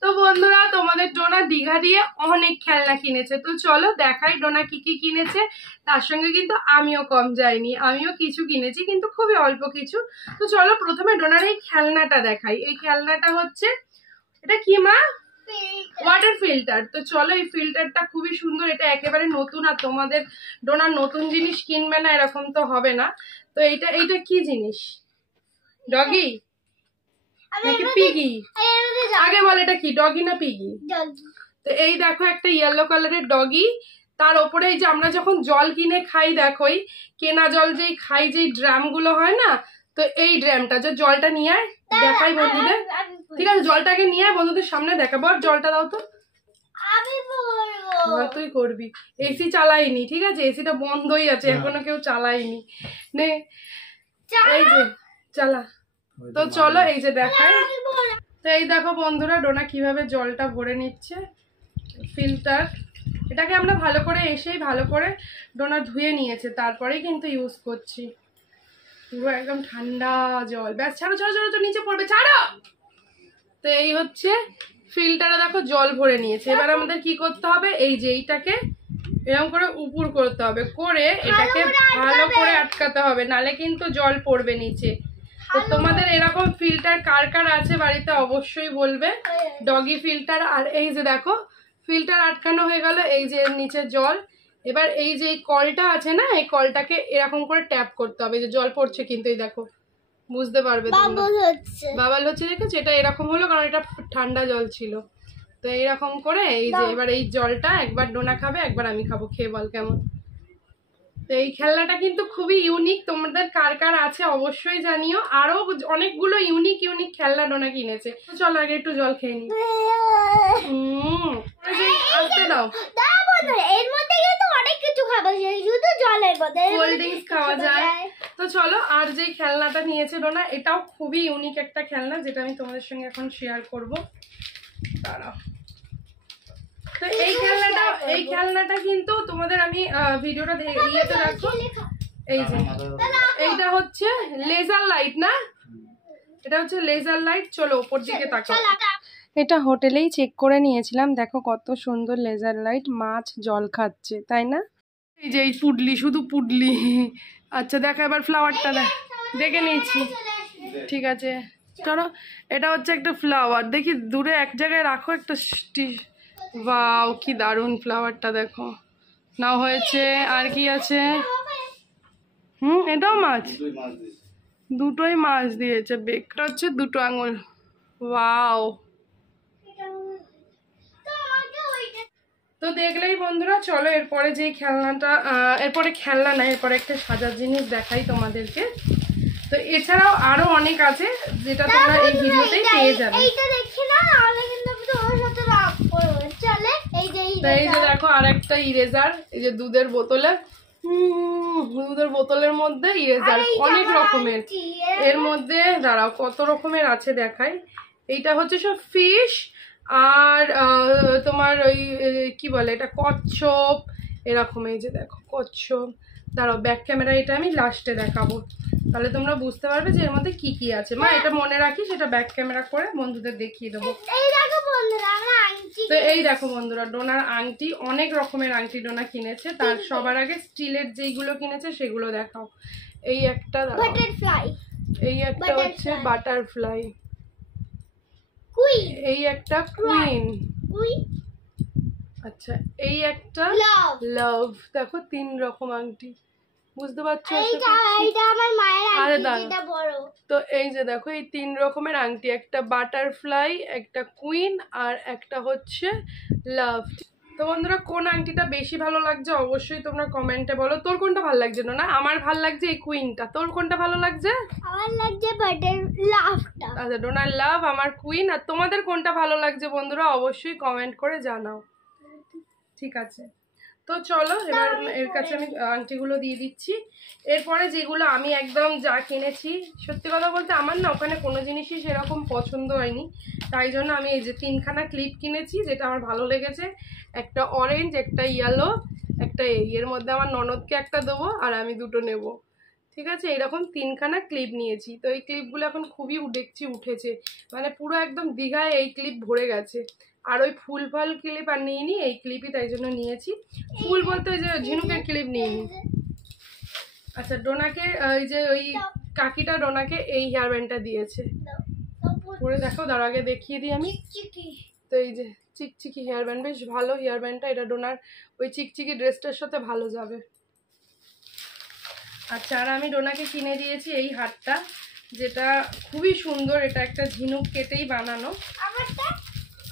তো বন্ধুরা, তোমাদের ডোনা দীঘা দিয়ে অনেক খেলনা কিনেছে। তো চলো দেখাই ডোনা কি কি কিনেছে। তার সঙ্গে কিন্তু আমিও কম যাইনি, আমিও কিছু কিনেছি, কিন্তু খুবই অল্প কিছু। তো চলো প্রথমে ডোনার এই খেলনাটা দেখাই। এই খেলনাটা হচ্ছে, এটা কি মা? Water filter. তো চলো, এই ফিল্টারটা খুবই সুন্দর, এটা একেবারে নতুন। আর তোমাদের ডোনার নতুন জিনিস কিনবে না এরকম তো হবে না। তো এইটা কি জিনিস? ডগি নাকি পিগি? আগে বল এটা কি, ডগি না পিগি? তো এই দেখো একটা ইয়েলো কালারের ডগি। তার ওপরে এই যে আমরা যখন জল কিনে খাই, দেখো এই কেনা জল যেই খাই, যেই ড্রাম গুলো হয় না, তো এই ড্রামটা, যে জলটা নিয়ে আয় দেখাই বন্ধুদের। ঠিক আছে, জলটাকে নিয়ে আয় বন্ধুদের সামনে দেখাবো। আর জলটা দাও তো। তুই করবি। এসি চালাইনি, ঠিক আছে, এসিটা বন্ধই আছে, এখনো কেউ চালাইনি। নে এই যে চালা। তো চলো এই যে দেখাই। তো এই দেখো বন্ধুরা, ডোনা কিভাবে জলটা ভরে নিচ্ছে ফিল্টার। এটাকে আমরা ভালো করে এসেই ভালো করে ডোনা ধুয়ে নিয়েছে, তারপরেই কিন্তু ইউজ করছি। পুরো একদম ঠান্ডা জল। ব্যাস ছাড়ো ছাড়ো ছাড়ো, তো নিচে পড়বে, ছাড়ো। তো এই হচ্ছে ফিল্টারে দেখো জল ভরে নিয়েছে। এবার আমাদের কি করতে হবে, এই যে এইটাকে এরকম করে উপর করতে হবে, করে এটাকে ভালো করে আটকাতে হবে, নালে কিন্তু জল পড়বে নিচে। তো তোমাদের এরকম ফিল্টার কার কার আছে বাড়িতে অবশ্যই বলবে, ডগি ফিল্টার। আর এই যে দেখো ফিল্টার আটকানো হয়ে গেল, এই যে নিচে জল। এবার এই যে কলটা আছে না, এই কলটাকে এরকম করে ট্যাপ করতে হবে, যে জল পড়ছে কিন্তু, এই দেখো বুঝতে পারবে, বাবাল হচ্ছে, দেখেছো? এটা এরকম হলো কারণ এটা ঠান্ডা জল ছিল। তো এইরকম করে এই যে এবার এই জলটা একবার ডোনা খাবে, একবার আমি খাবো, খেয়ে বল কেমন। তো এই খেলনাটা কিন্তু খুবই ইউনিক, তোমাদের কার কার আছে অবশ্যই জানিও। আরো অনেকগুলো ইউনিক ইউনিক খেলনা ডোনা কিনেছে। তো চলো আগে একটু জল খেয়ে নি। আসতে দাও, এর মধ্যে কিন্তু অনেক কিছু খাওয়া যায়, শুধু জলের মধ্যে কোল্ড ড্রিঙ্কস খাওয়া যায়। তো চলো, আর যে খেলনাটা নিয়েছে ডোনা, এটাও খুবই ইউনিক একটা খেলনা, যেটা আমি তোমাদের সঙ্গে এখন শেয়ার করব। দাঁড়াও। তো এই খেলনাটা কিন্তু তোমাদের আমি ভিডিওটা ইয়েতে রাখো। এই যে এইটা হচ্ছে লেজার লাইট না, এটা হচ্ছে লেজার লাইট। চলো উপর দিকে তাকাও। এটা হোটেলেই চেক করে নিয়েছিলাম, দেখো কত সুন্দর লেজার লাইট। মাছ জল খাচ্ছে, তাই না? এই যে এই পুডলি, শুধু পুডলি। আচ্ছা দেখো এবার ফ্লাওয়ারটা দেখে নিয়েছি, ঠিক আছে চলো। এটা হচ্ছে একটা ফ্লাওয়ার, দেখি দূরে এক জায়গায় রাখো একটা। ওয়াও কি দারুণ ফ্লাওয়ারটা, দেখো নাও হয়েছে। আর কি আছে? এটাও মাছ, দুটোই মাছ দিয়েছে। বেকটা হচ্ছে দুটো আঙুল। ওয়াও। তো দেখলেই বন্ধুরা, চলো এরপরে যে খেলনাটা, এরপরে খেলনা না, এরপরে একটা সাজার জিনিস দেখাই তোমাদেরকে। তো এছাড়াও আরো অনেক আছে, যেটা তোমরা এই ভিডিওতেই পেয়ে যাবে। এই যে দেখো আরেকটা ইরেজার, এই যে দুধের বোতলের মধ্যে ইরেজার অনেক রকমের। এর মধ্যে দাঁড়াও কত রকমের আছে দেখাই। এইটা হচ্ছে সব ফিশ, আর তোমার ওই কি বলে এটা, কচ্ছপ এরকম। এই যে দেখো কচ্ছপ। দাঁড়াও ব্যাক ক্যামেরা, এটা আমি লাস্টে দেখাবো, তাহলে তোমরা বুঝতে পারবে যে এর মধ্যে কি কি আছে। মা এটা মনে রাখি, সেটা ব্যাক ক্যামেরা করে বন্ধুদের দেখিয়ে দেবো। তো এই দেখো বন্ধুরা, ডোনার আংটি, অনেক রকমের আংটি ডোনা কিনেছে। তার সবার আগে স্টিলের যেইগুলো কিনেছে সেগুলো দেখাও। এই একটা এই একটা হচ্ছে বাটারফ্লাই, এই একটা কুইন, আচ্ছা এই একটা লাভ। দেখো 3 রকম আংটি, বুঝতে পারছো? তো এই যে দেখো এই 3 রকমের আংটি, একটা বাটারফ্লাই, একটা কুইন, আর একটা হচ্ছে লাভ। তো বন্ধুরা, কোন আংটিটা বেশি ভালো লাগছে অবশ্যই তোমরা কমেন্টে বলো। তোর কোনটা ভালো লাগছে না? আমার ভালো লাগছে এই কুইনটা। তোর কোনটা ভালো লাগছে? আমার লাগছে বাটার লাভটা। আচ্ছা ডোনার লাভ, আমার কুইন। আর তোমাদের কোনটা ভালো লাগছে বন্ধুরা অবশ্যই কমেন্ট করে জানাও, ঠিক আছে? তো চলো এবার এর কাছে আমি আংটিগুলো দিয়ে দিচ্ছি। এরপরে যেগুলো আমি একদম যা কিনেছি, সত্যি কথা বলতে আমার না ওখানে কোনো জিনিসই সেরকম পছন্দ হয়নি, তাই জন্য আমি এই যে 3খানা ক্লিপ কিনেছি, যেটা আমার ভালো লেগেছে। একটা অরেঞ্জ, একটা ইয়েলো, একটা এর মধ্যে আমার ননদকে একটা দেবো, আর আমি 2টো নেব, ঠিক আছে, এরকম 3খানা ক্লিপ নিয়েছি। তো এই ক্লিপগুলো এখন খুবই দেখছি উঠেছে, মানে পুরো একদম দীঘায় এই ক্লিপ ভরে গেছে। আর ওই ফুল ফল ক্লিপ আর নিইনি, এই ক্লিপই তাই জন্য নিয়েছি। ফুল বলতে ওই যে ঝিনুকের ক্লিপ নিইনি। আচ্ছা, ডোনাকে ওই যে ওই কাকিটা ডোনাকে এই হেয়ার ব্যান্ডটা দিয়েছে, পরে দেখো, তার আগে দেখিয়ে দিই আমি। তো এই যে চিকচিকি হেয়ার ব্যান্ড, বেশ ভালো হেয়ার ব্যান্ডটা, এটা ডোনার ওই চিকচিকি ড্রেসটার সাথে ভালো যাবে। আচ্ছা, আর আমি ডোনাকে কিনে দিয়েছি এই হারটা, যেটা খুবই সুন্দর। এটা একটা ঝিনুক কেটেই বানানো।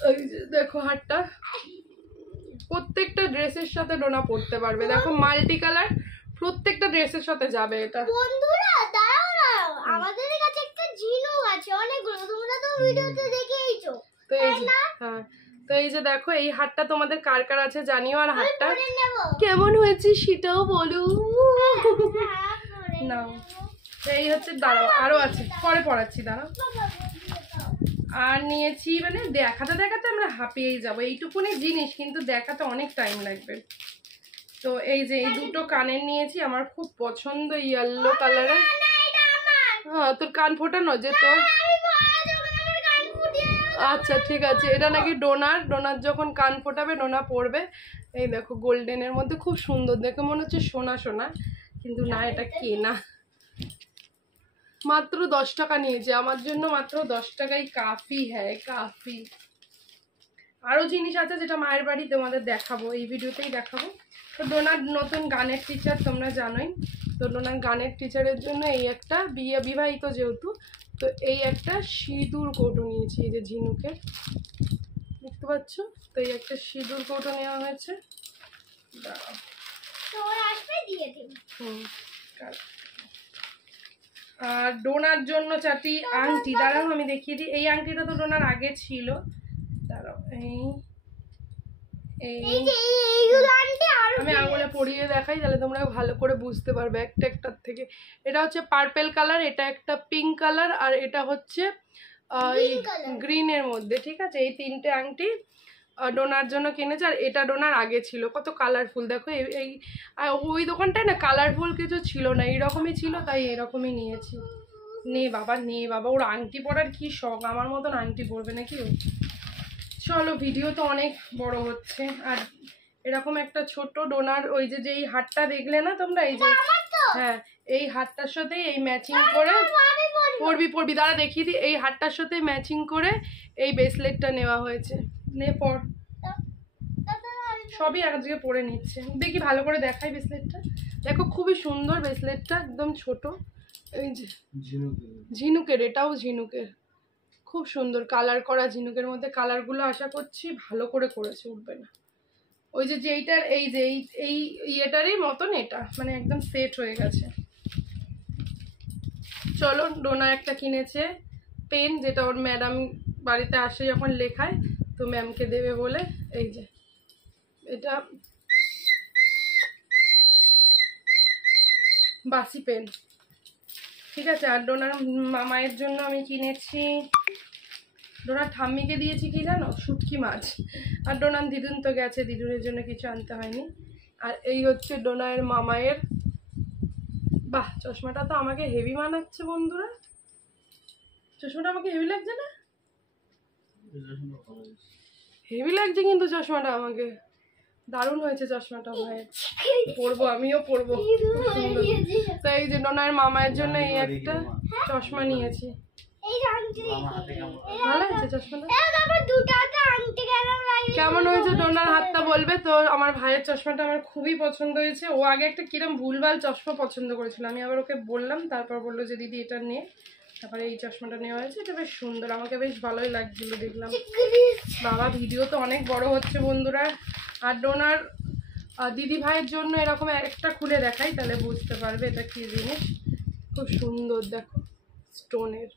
ওই যে দেখো হারটা, প্রত্যেকটা ড্রেসের সাথে ডোনা পরতে পারবে। দেখো মাল্টি কালার, প্রত্যেকটা ড্রেসের সাথে যাবে এটা। বন্ধুরা দাঁড়াও না, আমাদের কাছে একটা ঝিনুক আছে অনেকগুলো, তোমরা তো ভিডিওতে দেখেইছো। তো এই যে হ্যাঁ, তো এই যে দেখো এই হারটা তোমাদের কার কার আছে জানিও। আর হারটা কেমন হয়েছে সেটাও বলো। না এই হচ্ছে, দাঁড়াও আরো আছে, পরে পড়াচ্ছি, দাঁড়াও। আর নিয়েছি, মানে দেখাতে দেখাতে আমরা হাঁপিয়েই যাবো, এইটুকুনি জিনিস কিন্তু দেখাতে অনেক টাইম লাগবে। তো এই যে এই দুটো কানের নিয়েছি, আমার খুব পছন্দ, ইয়েলো কালারের। হ্যাঁ, তোর কান ফোটানো যে তোর। আচ্ছা ঠিক আছে, এটা নাকি ডোনার যখন কান ফোটাবে ডোনা পরবে। এই দেখো গোল্ডেনের মধ্যে, খুব সুন্দর, দেখে মনে হচ্ছে সোনা সোনা, কিন্তু না, এটা কেনা। মাত্র 10 টাকা নিয়েছে, আমার জন্য মাত্র 10 টাকাই কাফি। হ্যাঁ কাফি। আরও জিনিস আছে যেটা মায়ের বাড়ি তোমাদের দেখাবো, এই ভিডিওতেই দেখাবো। তো ডোনার নতুন গানের টিচার, তোমরা জানোই। তো ডোনার গানের টিচারের জন্য এই একটা বিবাহিত যেহেতু, তো এই একটা সিঁদুর কৌটো নিয়েছি, এই যে ঝিনুকের, দেখতে পাচ্ছ। তো এই একটা সিঁদুর কৌটো নেওয়া হয়েছে। আর ডোনার জন্য চারটি আংটি, দাঁড়াও আমি দেখিয়ে দিই। এই আংটিটা তো ডোনার আগে ছিল, দাঁড়াও, আমি আঙুলে পরিয়ে দেখাই, তাহলে তোমরা ভালো করে বুঝতে পারবে একটা একটার থেকে। এটা হচ্ছে পার্পেল কালার, এটা একটা পিঙ্ক কালার, আর এটা হচ্ছে গ্রিনের মধ্যে। ঠিক আছে, এই 3টে আংটি ডোনার জন্য কিনেছে। আর এটা ডোনার আগে ছিল, কত কালারফুল দেখো। এই ওই দোকানটায় না কালারফুল কিছু ছিল না, এইরকমই ছিল, তাই এরকমই নিয়েছি। নে বাবা, ওর আংটি পরার কি শখ, আমার মতন আংটি পরবে নাকি ও। চলো, ভিডিও তো অনেক বড় হচ্ছে। আর এরকম একটা ছোট ডোনার, ওই যে এই হারটা দেখলে না তোমরা, এই যে হ্যাঁ, এই হারটার সাথে এই ম্যাচিং করে পরবি, দাঁড়া দেখিয়ে দিই। এই হারটার সাথে ম্যাচিং করে এই ব্রেসলেটটা নেওয়া হয়েছে। নে পর, সবই আজকে পরে নিচ্ছে। দেখি ভালো করে দেখাই ব্রেসলেটটা, দেখো খুবই সুন্দর ব্রেসলেটটা, একদম ছোট। এই যে ঝিনুকের, এটাও ঝিনুকের, খুব সুন্দর কালার করা ঝিনুকের মধ্যে। কালারগুলো আশা করছি ভালো করে করেছে, উঠবে না। ওই যে এইটার এই যে এই ইয়েটারই মতন এটা, মানে একদম সেট হয়ে গেছে। চলো, ডোনা একটা কিনেছে পেন, যেটা ওর ম্যাডাম বাড়িতে আসে যখন লেখায়, তো ম্যামকে দেবে বলে। এই যে এটা বাসি পেন, ঠিক আছে। আর ডোনার মামায়ের জন্য আমি কিনেছি, ডোনার ঠাম্মিকে দিয়েছি কি জানো, শুটকি মাছ। আর ডোনার দিদুন তো গেছে, দিদুনের জন্য কিছু আনতে হয়নি। আর এই হচ্ছে ডোনার মামায়ের, বাহ চশমাটা তো আমাকে হেভি মানাচ্ছে বন্ধুরা, চশমাটা আমাকে হেভি লাগছে না? হেভি লাগছে কিন্তু চশমাটা আমাকে, দারুণ হয়েছে চশমাটা ভাইয়ের, পরবো, আমিও পরবো, খুব সুন্দর। তো এই যে ডোনার মামায়ের জন্য এই একটা চশমা নিয়েছি, ভালো হয়েছে চশমাটা। কেমন হয়েছে ডোনার হাতটা বলবে তো। আমার ভাইয়ের চশমাটা আমার খুবই পছন্দ হয়েছে। ও আগে একটা কিরম ভুলভাল চশমা পছন্দ করেছিল, আমি আবার ওকে বললাম, তারপর বললো যে দিদি এটা নে, তারপরে এই চশমাটা নেওয়া হয়েছে। এটা বেশ সুন্দর, আমাকে বেশ ভালোই লাগছিল দেখলাম। বাবা ভিডিও তো অনেক বড় হচ্ছে বন্ধুরা। আর ডোনার দিদি ভাইয়ের জন্য এরকম একটা খুলে দেখাই, তাহলে বুঝতে পারবে এটা কি জিনিস। খুব সুন্দর দেখো, স্টোনের,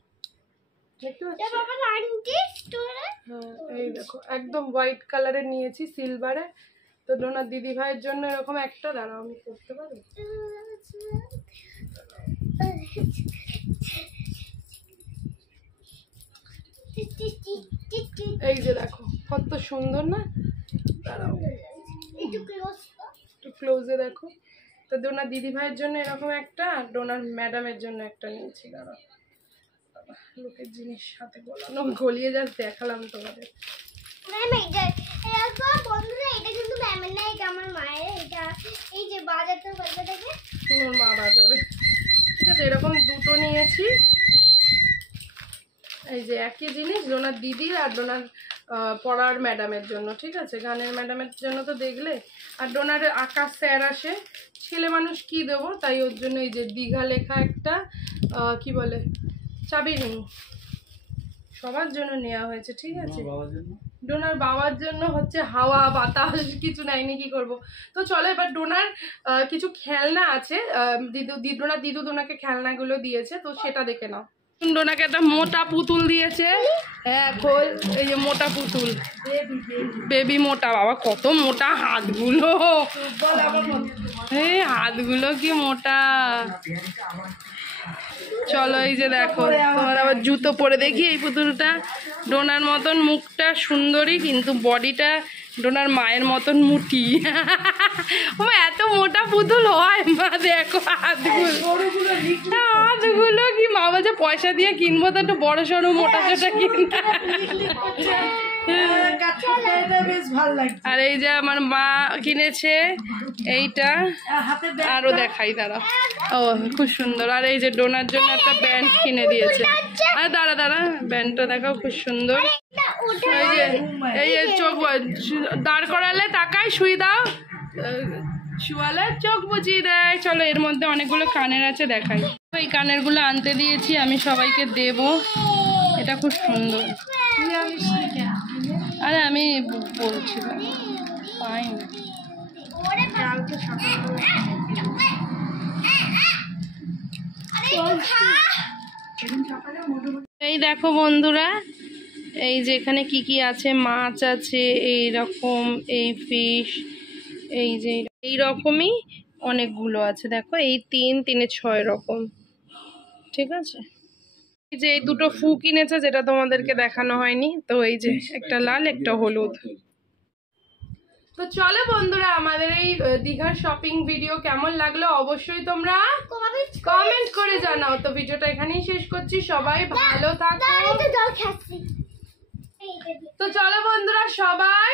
দেখতে পাচ্ছ? হ্যাঁ এই দেখো, একদম হোয়াইট কালারের নিয়েছি সিলভারে। তো ডোনার দিদি ভাইয়ের জন্য এরকম একটা, দাঁড়াও আমি করতে পারি। এই যে দেখো কত সুন্দর না, দাঁড়াও একটু ক্লোজে দেখো, তো ডোনার দিদি ভাইয়ের জন্য এরকম একটা, আর ডোনার ম্যাডামের জন্য একটা নিয়েছি। দাঁড়া, লোকের জিনিস হাতে গলানো, গলিয়ে যাস দেখালাম তোমাদের। ম্যাম এটা বন্ধুরা, এটা কিন্তু ম্যামের না, এটা আমার মায়ের। এটা এই যে বাজারটা বলতে থাকে ওর মা বাজাবে। ঠিক আছে, এরকম দুটো নিয়েছি। এই যে একই জিনিস ডোনার দিদির আর ডোনার পড়ার ম্যাডামের জন্য। ঠিক আছে, গানের ম্যাডামের জন্য তো দেখলে। আর ডোনার আকাশ স্যার আসে, ছেলে মানুষ কি দেবো, তাই ওর জন্য এই যে দীঘা লেখা একটা কি বলে চাবি রিং সবার জন্য নেওয়া হয়েছে। ঠিক আছে, ডোনার বাবার জন্য হচ্ছে হাওয়া বাতাস কিছু নাইনি, কি করব। তো চলো এবার ডোনার কিছু খেলনা আছে, দিদু ডোনাকে খেলনাগুলো দিয়েছে, তো সেটা দেখে নাও। ডোনাকে একটা মোটা পুতুল দিয়েছে। হ্যাঁ খোল, এই যে মোটা পুতুল, বেবি মোটা। বাবা কত মোটা হাতগুলো, এই হাতগুলো কি মোটা। চলো এই যে দেখো, তোমার আবার জুতো পরে দেখি এই পুতুলটা। ডোনার মতন মুখটা সুন্দরী, কিন্তু বডিটা ডোনার মায়ের মতন মুটি। ও এত মোটা পুতুল হয় মা, দেখো হাতগুলো কি মা বলছে পয়সা দিয়ে কিনবো, তো একটু বড় সড়ো মোটা চোটা কিনতে। আর এই যে আমার মা কিনেছে এইটা, আরো দেখাই দাঁড়া। ও খুব সুন্দর। আর এই যে ডোনার জন্য একটা ব্যান্ড কিনে দিয়েছে। আর দাঁড়া দাঁড়া, ব্যান্ডটা দেখাও, খুব সুন্দর। এই যে চোখ দাঁড় করালে তাকায়, শুই দাও, শুয়ালে চোখ বুঝিয়ে দেয়। চলো এর মধ্যে অনেকগুলো কানের আছে, দেখাই। এই কানের গুলো আনতে দিয়েছি, আমি সবাইকে দেব। এটা খুব সুন্দর। আরে আমি বলছিলাম পাইনি। এই দেখো বন্ধুরা, এই যে এখানে কি কি আছে, মাছ আছে এই রকম, এই ফিশ, এই যে এই রকমই অনেকগুলো আছে। দেখো এই 3 3 6 রকম। ঠিক আছে, এই যে এই দুটো ফু কিনেছে, যেটা তোমাদেরকে দেখানো হয়নি। তো এই যে একটা লাল একটা হলুদ। তো চলো বন্ধুরা, আমাদের এই দীঘার শপিং ভিডিও কেমন লাগলো অবশ্যই তোমরা কমেন্ট করে জানাও। তো ভিডিওটা এখানেই শেষ করছি, সবাই ভালো থাকো। তো চলো বন্ধুরা, সবাই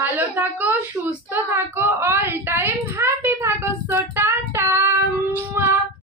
ভালো থাকো, সুস্থ থাকো, অল টাইম হ্যাপি থাকো। So tata.